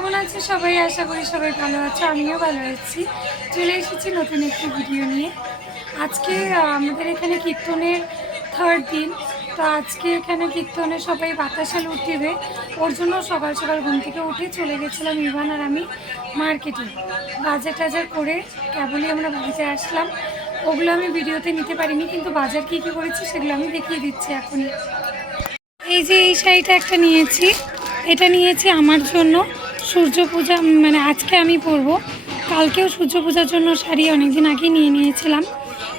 কেমন আছে সবাই? আশা করি সবাই ভালো আছো, আমিও ভালো আছি। চলে এসেছি নতুন একটি ভিডিও নিয়ে। আজকে আমাদের এখানে কীর্তনের থার্ড দিন। তো আজকে এখানে কীর্তনে সবাই বাতাসা লুট দেবে, ওর জন্য সকাল সকাল ঘুম থেকে উঠে চলে গেছিলাম ইভান আর আমি মার্কেটে। বাজার টাজার করে কেবলই আমরা বাড়িতে আসলাম। ওগুলো আমি ভিডিওতে নিতে পারিনি, কিন্তু বাজার কী কী করেছি সেগুলো আমি দেখিয়ে দিচ্ছি এখনই। এই যে এই শাড়িটা একটা নিয়েছি, এটা নিয়েছি আমার জন্য সূর্য পূজা, মানে আজকে আমি পরবো। কালকেও সূর্য পূজার জন্য শাড়ি অনেকদিন আগে নিয়ে নিয়েছিলাম,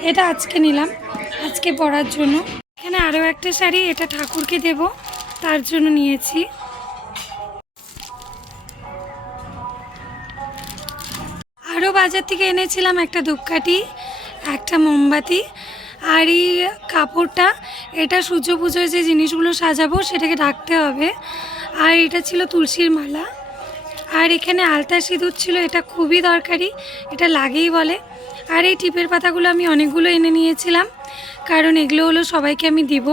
এটা আজকে নিলাম আজকে পরার জন্য। এখানে আরও একটা শাড়ি, এটা ঠাকুরকে দেব তার জন্য নিয়েছি। আরও বাজার থেকে এনেছিলাম একটা ধূপকাঠি, একটা মোমবাতি, আর এই কাপড়টা, এটা সূর্য পুজোয় যে জিনিসগুলো সাজাবো সেটাকে ঢাকতে হবে। আর এটা ছিল তুলসীর মালা। আর এখানে আলতা সিঁদুর ছিল, এটা খুবই দরকারি, এটা লাগেই বলে। আর এই টিপের পাতাগুলো আমি অনেকগুলো এনে নিয়েছিলাম, কারণ এগুলো হলো সবাইকে আমি দিব।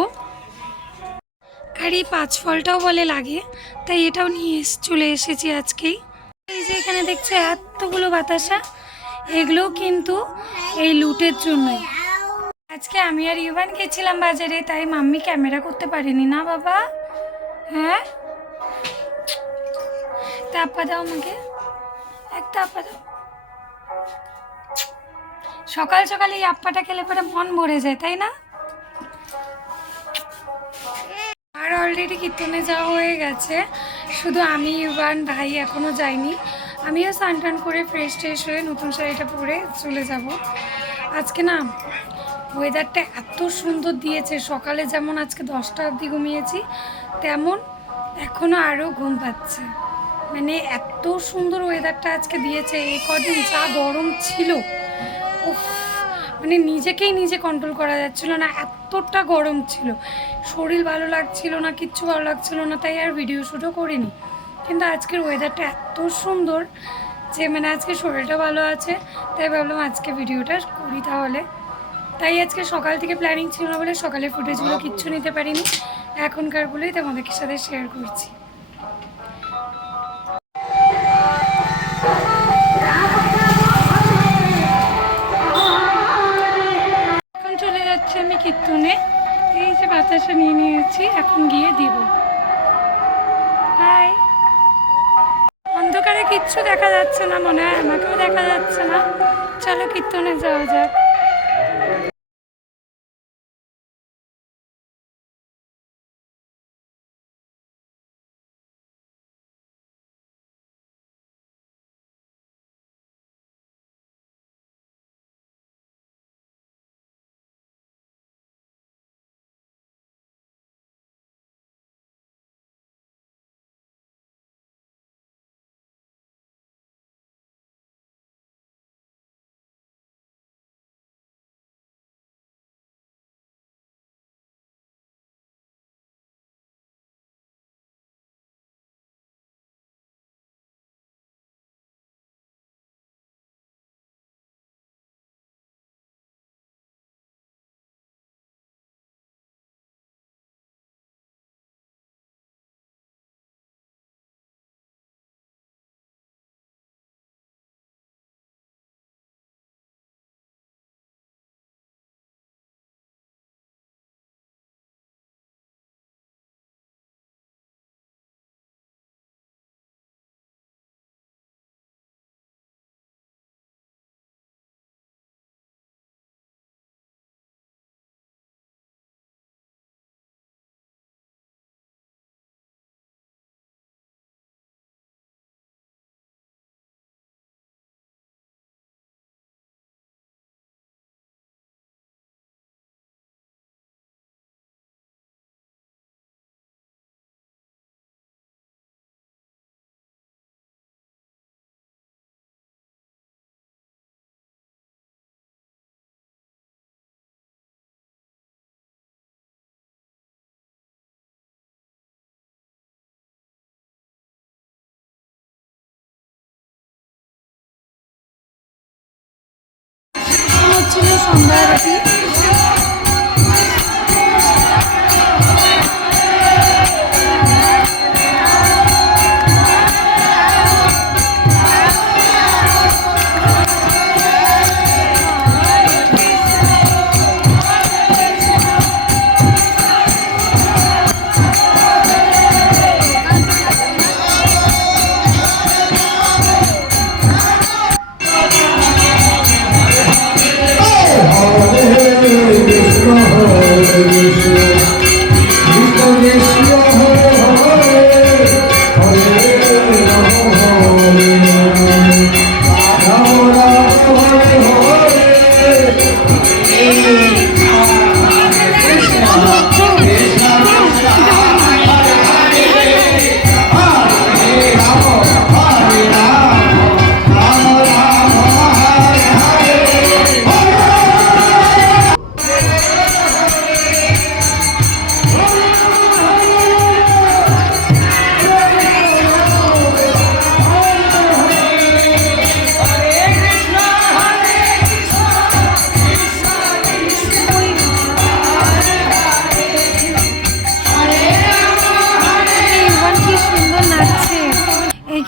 আর এই 5 ফলটাও বলে লাগে, তাই এটাও নিয়ে চলে এসেছি আজকেই। এই যে এখানে দেখছো এতগুলো বাতাসা, এগুলোও কিন্তু এই লুটের জন্যই। আজকে আমি আর ইভান গেছিলাম বাজারে, তাই মাম্মি ক্যামেরা করতে পারিনি না বাবা। হ্যাঁ, তাপ্পা দাও আমাকে, একটা আপা দাও। সকাল সকাল এই আপ্পাটা খেলে পরে মন ভরে যায়, তাই না? আর অলরেডি কীর্তনে যাওয়া হয়ে গেছে, শুধু আমি ইভান ভাই এখনও যাইনি। আমিও স্নান টান করে ফ্রেশ ট্রেশ হয়ে নতুন শাড়িটা পরে চলে যাব। আজকে না ওয়েদারটা এত সুন্দর দিয়েছে, সকালে যেমন আজকে 10টা অবধি ঘুমিয়েছি, তেমন এখনও আরও ঘুম পাচ্ছে। মানে এত সুন্দর ওয়েদারটা আজকে দিয়েছে। এই কদিন যা গরম ছিল, উফ, মানে নিজেকেই নিজে কন্ট্রোল করা যাচ্ছিল না, এতটা গরম ছিল, শরীর ভালো লাগছিল না, কিচ্ছু ভালো লাগছিল না, তাই আর ভিডিও শ্যুটও করিনি। কিন্তু আজকের ওয়েদারটা এত সুন্দর যে মানে আজকে শরীরটা ভালো আছে, তাই ভাবলাম আজকে ভিডিওটা করি তাহলে। তাই আজকে সকাল থেকে প্ল্যানিং ছিল না বলে সকালের ফুটেজগুলো কিচ্ছু নিতে পারিনি, এখনকারগুলোই তোমাদের সাথে শেয়ার করছি। এখন চলে যাচ্ছি আমি কীর্তনে। এই যে বাতাসা নিয়ে নিয়েছি, এখন গিয়ে দিব। হাই, অন্ধকারে কিচ্ছু দেখা যাচ্ছে না, মনে হয় আমাকেও দেখা যাচ্ছে না। চলো কীর্তনে যাওয়া যাক। হচ্ছিল সন্ধ্যা আরতি।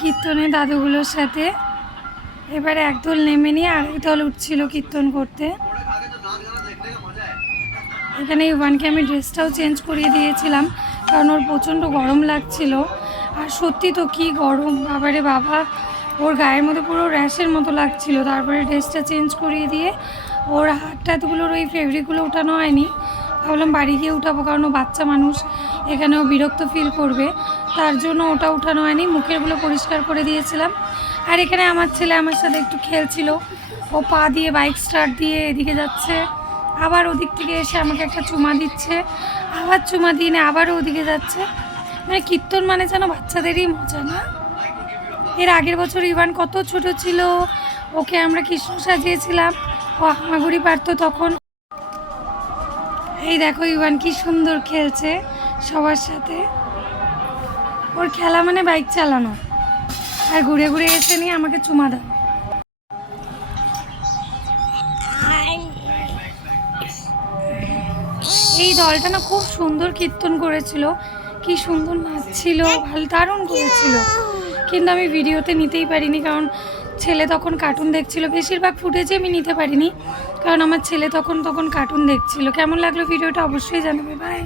কীর্তনে দাদুগুলোর সাথে। এবারে একদল নেমে নিয়ে আরেক দল উঠছিল কীর্তন করতে। এখানে ইউবানকে আমি ড্রেসটাও চেঞ্জ করিয়ে দিয়েছিলাম, কারণ ওর প্রচণ্ড গরম লাগছিল। আর সত্যি তো কি গরম, বাবারে বাবা, ওর গায়ের মধ্যে পুরো র্যাশের মতো লাগছিল। তারপরে ড্রেসটা চেঞ্জ করিয়ে দিয়ে ওর হাত টাতগুলোর ওই ফেব্রিকগুলো উঠানো হয়নি, ভাবলাম বাড়ি গিয়ে উঠাবো, কারণ ও বাচ্চা মানুষ, এখানেও বিরক্ত ফিল করবে, তার জন্য ওটা উঠানো হয়নি। মুখেরগুলো পরিষ্কার করে দিয়েছিলাম। আর এখানে আমার ছেলে আমার সাথে একটু খেলছিল, ও পা দিয়ে বাইক স্টার্ট দিয়ে এদিকে যাচ্ছে, আবার ওদিক থেকে এসে আমাকে একটা চুমা দিচ্ছে, আবার চুমা দিয়ে নিয়ে আবারও ওদিকে যাচ্ছে। মানে কীর্তন মানে যেন বাচ্চাদেরই মজা, না? এর আগের বছর ইভান কত ছোট ছিল, ওকে আমরা কৃষ্ণ সাজিয়েছিলাম, ও হামাগুড়ি পারতো তখন। এই দেখো ইভান কি সুন্দর খেলছে সবার সাথে। ওর খেলা মানে বাইক চালানো, আর ঘুরে ঘুরে এসে নিয়ে আমাকে চুমা দাও। এই দলটা না খুব সুন্দর কীর্তন করেছিল, কি সুন্দর নাচছিল, ভালো দারুণ করেছিল। কিন্তু আমি ভিডিওতে নিতেই পারিনি, কারণ ছেলে তখন কার্টুন দেখছিল। বেশিরভাগ ফুটেজে আমি নিতে পারিনি, কারণ আমার ছেলে তখন কার্টুন দেখছিল। কেমন লাগলো ভিডিওটা অবশ্যই জানাবে। বাই।